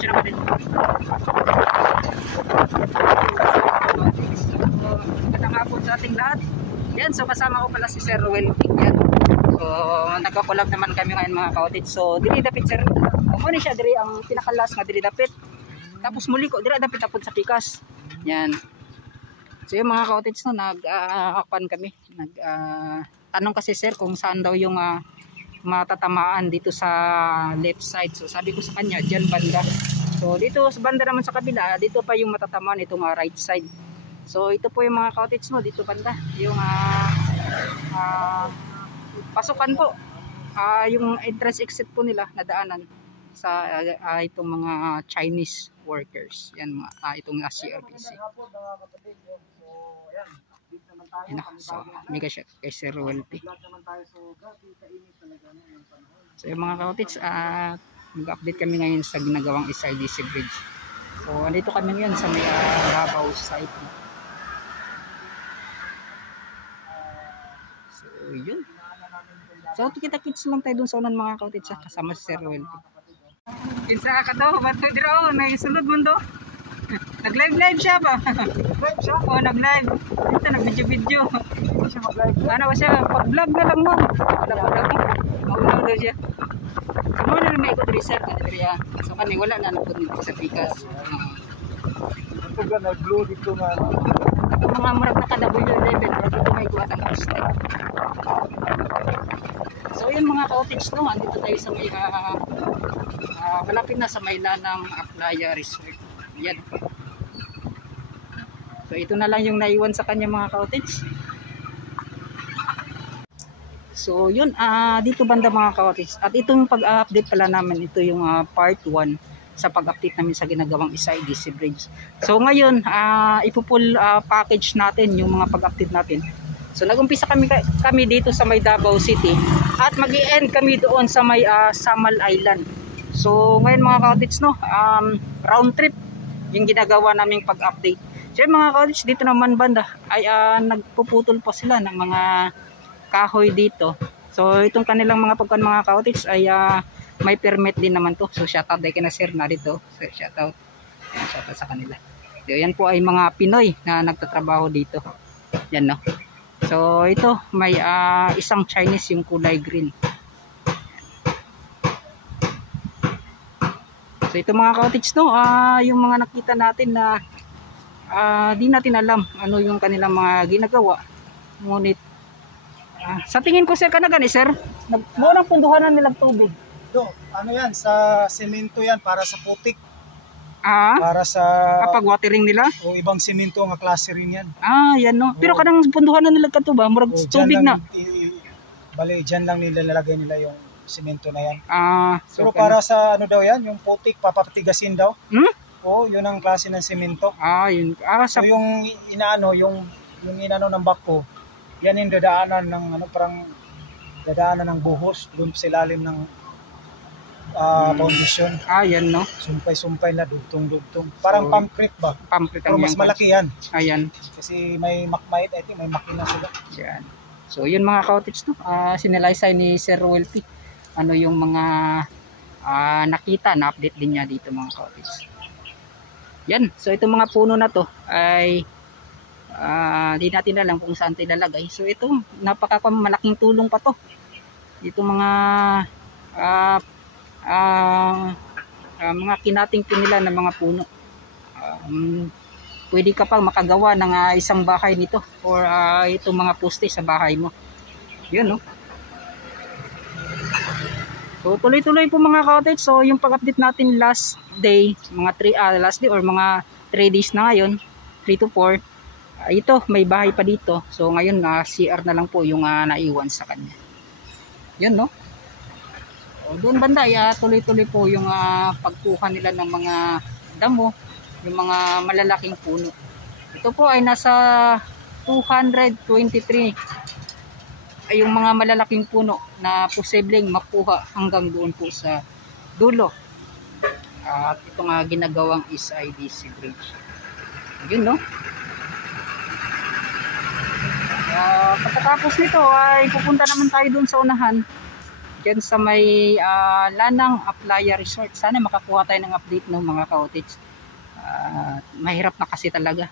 siya naman din. Magandang hapon sa ating lahat. Yan, so kasama ko pala si Sir Ruel. Yan. So nagka-collab naman kami ngayon mga ka-cottage. So dili dapit sir. Muna siya diri ang pinakalas nga diri dapit. Tapos muli ko diri dapit tapod sa pikas. Yan. So yung mga ka-cottage no nag-akuan kami. Tanong kasi sir kung saan daw yung matatamaan dito sa left side. So sabi ko sa kanya diyan banda. So dito sa banda naman sa kabila, dito pa yung matatamaan itong right side. So ito po yung mga cottage mo dito banda. Yung pasukan po. Yung entrance exit po nila na daanan sa itong mga Chinese workers. Yan mga itong CRBC. So, mega shot kay Sir Ruel P. So yung mga cottage, mag-update kami ngayon sa ginagawang SIDC bridge. So andito kami ngayon sa may Davao site. So yun. So kita-kits lang tayo dun sa unan mga cottage kasama si Sir Ruel P. Kinsa ka to? Ba't ko diraw? Naisunod mo do? Nag-live siya ba? Nag-live siya? Oo, nag-live. Ito, nag-video-video. Hindi siya mag-live. Ano ba siya? Pag-vlog na lang mo. Mag-vlog daw siya. So, muna rin may ikot research. So, kani wala na napod nito sa pikas. Ito ba, nag-blue dito nga. Ito mga murag na ka-W11. Pero dito may guwat ang hashtag. So, yun mga cottage no. Andito tayo sa may malapit na sa may Lanang Aplaya Resort. Yan. So ito na lang yung naiwan sa kanya mga cottage. So yun, dito banda mga cottage. At itong pag-update pala namin, ito yung part 1 sa pag-update namin sa ginagawang SIDC bridge. So ngayon, ipo-full package natin yung mga pag-update natin. So nag-umpisa kami dito sa may Davao City at mag-i-end kami doon sa may Samal Island. So ngayon mga cottage no, round trip yung ginagawa naming pag-update. So yung mga cottage dito naman banda ay nagpuputol pa sila ng mga kahoy dito. So itong kanilang mga mga cottage ay may permit din naman to. So shoutout day kina sir na dito. So shoutout sa kanila. So yan po ay mga Pinoy na nagtatrabaho dito. Yan no. So ito may isang Chinese yung kulay green. So ito mga cottage no, yung mga nakita natin na di natin alam ano yung kanilang mga ginagawa. Ngunit sa tingin ko sir kanagani sir, nagmunang punduhanan nilang tubig. Do, ano yan, sa semento yan para sa putik. Para sa kapag watering nila? O ibang semento nga klase rin yan. Yan no. Pero kanang punduhanan nila kato ba, murag tubig na. Bale, dyan lang nila nilagay nila yung semento na yan. So pero para sa ano daw yan, yung putik papatigasin daw. Oo, yun ang klase ng semento. Yun. So yung inaano, yung inano ng bako, yan yung dadaanan ng ano, parang dadaanan ng buhos doon sa ilalim ng foundation. Yan no. Sumpay-sumpay na dugtong-dugtong. Parang concrete ba? Concrete pero mas malaki yan. Ayan. Kasi may makmait, I think may makina sila. Yan. So yun mga cottage no, sinalaysay ni Sir Ruel P. Ano yung mga nakita na update din niya dito mga cottage. Yan. So itong mga puno na to ay di natin alam kung saan ito ilalagay. So ito malaking tulong pa to. Itong mga mga kinatingin nila ng mga puno. Pwede ka pang makagawa ng isang bahay nito or itong mga poste sa bahay mo. Yun no. So tuloy-tuloy po mga cottage. So yung pag-update natin last day, mga 3 last day or mga 3 days na ngayon, 3 to 4. Ito may bahay pa dito. So ngayon CR na lang po yung naiwan sa kanya. Yan no. So, doon banda tuloy-tuloy po yung pagkuha nila ng mga damo, yung mga malalaking puno. Ito po ay nasa 223 ay yung mga malalaking puno na posibleng makuha hanggang doon po sa dulo. At ito nga ginagawang SIDC bridge. Yun no. Pagkatapos nito ay pupunta naman tayo doon sa unahan Diyan sa may Lanang Aplaya Resort. Sana makakuha tayo ng update no mga ka-cottage. Mahirap na kasi talaga.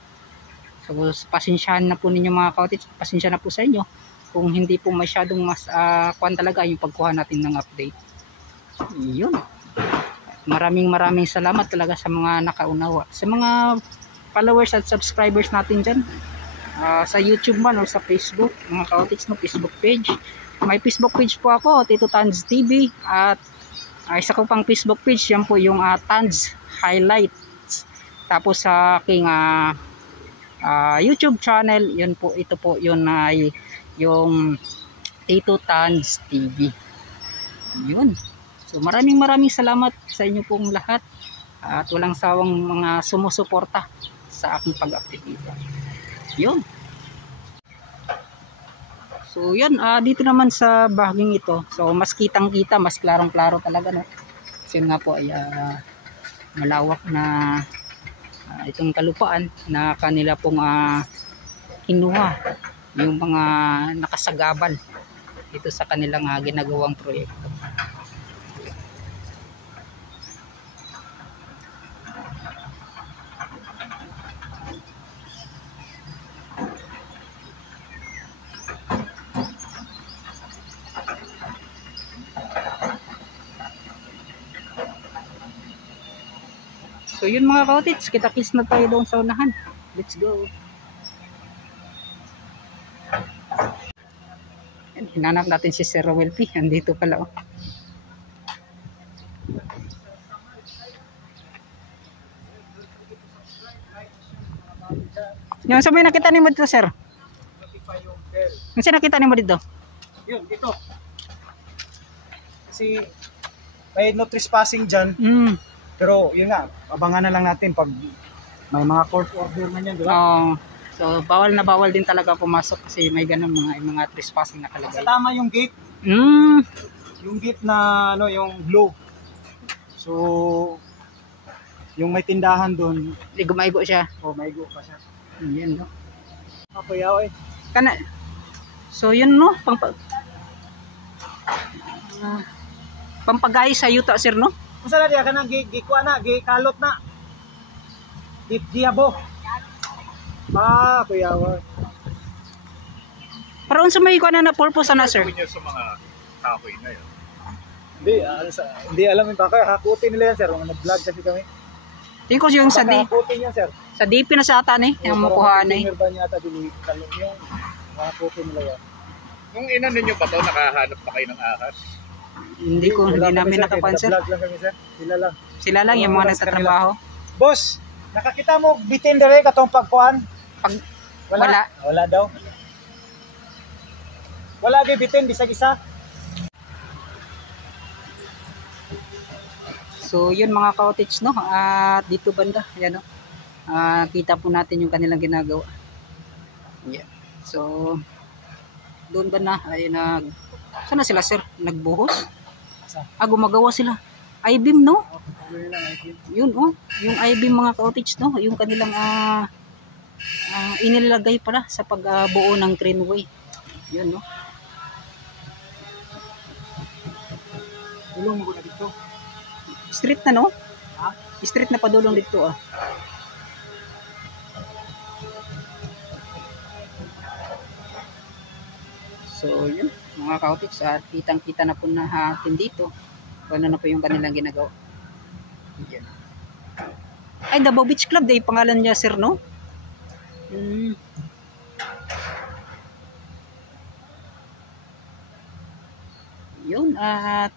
So pasensyahan na po ninyo mga ka-cottage. Pasensya na po sa inyo kung hindi po masyadong mas kuwan talaga yung pagkuha natin ng update. Yun. Maraming salamat talaga sa mga nakaunawa. Sa mga followers at subscribers natin dyan. Sa YouTube man o sa Facebook. Mga ka-cottage no, Facebook page. May Facebook page po ako, Tito Tans TV. At isa ko pang Facebook page, yan po yung Tans Highlights. Tapos sa aking YouTube channel, yun po, ito po yun ay yung Tito Tans TV. Yun. So maraming salamat sa inyo pong lahat at walang sawang mga sumusuporta sa aking pag-update dito. Yun. So yun, dito naman sa bahaging ito. So mas kitang-kita, mas klarong-klaro talaga no. Kasi nga po ay malawak na itong kalupaan na kanila pong kinuha yung mga nakasagabal dito sa kanilang ginagawang proyekto. So yun mga ka-cottage, kita-kiss na tayo doon sa unahan. Let's go. Hinanap natin si Sir Rowel P. Andito pala oh. Yung sabi nakita ni mo dito sir? Yung nakita ni mo dito? Yun, dito. Kasi may no trespassing dyan. Pero yun nga, abangan na lang natin pag may mga court order na yan, di ba? So bawal na bawal din talaga pumasok kasi may ganun mga trespassing nakalagay. Sa tama yung gate. Yung gate na ano, yung blue. So yung may tindahan doon, gumaigo siya. Maigo pa siya. Yan no. Kapayaw eh. Kana. So yun no, pampagay sa yuta sir no. Kung saan na diya ka na, gikuha na, gikalot na. Diabo. Kuyawa. Para unsa may ikuha na purpose na sir? Sa mga kahoy na yun. Hindi alam yung baka hakutin nila yan sir. Nag-vlog kasi kami. Tingin ko yung sa hakutin yan sir. Sa DP na sa ata ni, yung makuhaan eh. Yung hakutin nila yan. Nung ina ninyo ba to, nakahanap pa kayo ng ahas? Hindi namin nakapansin. Vlog lang kami sir. Sila lang yung mga nagtatrabaho. Boss, nakakita mo bitin dire katong pagkuan? Wala daw. Wala di bitin bisag isa. So yun mga ka-cottage no, at dito banda, yan no. Kita po natin yung kanilang ginagawa. Yeah. So doon ba na ay sana sila sir nagbuhos? Gumagawa sila. I-beam no? Yun oh, yung I-beam mga ka-cottage no, yung kanilang inilagay pala sa pagbuo ng trainway. Yun no. Tulong mo na dito. Street na no? Street na padulong dito ah. So yun mga ka-cottage, at kitang-kita na po natin dito kung ano na po yung kanilang ginagawa. Yan. Ay, Davao Beach Club, day pangalan niya sir no? Yun, at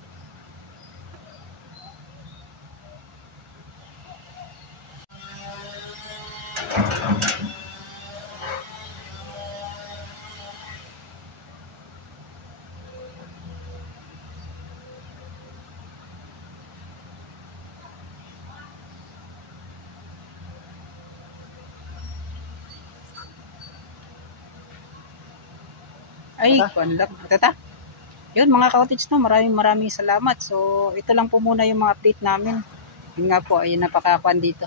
ay, kuan lang. Tata. Yun mga ka-cottage no, maraming salamat. So, ito lang po muna yung mga update namin. Yun nga po, ay napakakuan dito.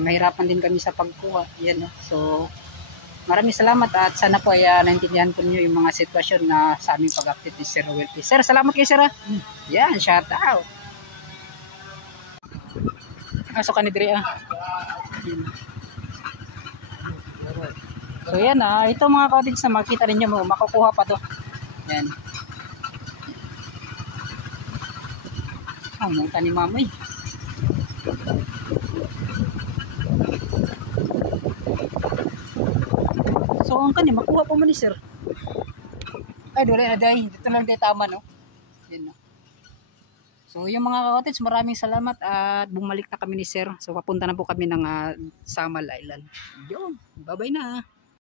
Mahirapan din kami sa pagkuha. Yan no. So, Maraming salamat at sana po ay naintindihan po niyo yung mga sitwasyon na sa aming pag-update ni Sir Welty. Sir, salamat kayo sir. Yan, shout out. So kanidri So yan ito mga cottage na makita ninyo mo, makukuha pa to. Yan. Muta ni mamay. So ang kani makuha pa man ni sir. Ay dole na day, dito lang day tama no. Yan no. So yung mga cottage, maraming salamat at bumalik na kami ni sir. So papunta na po kami ng Samal Island. Yun, bye-bye na.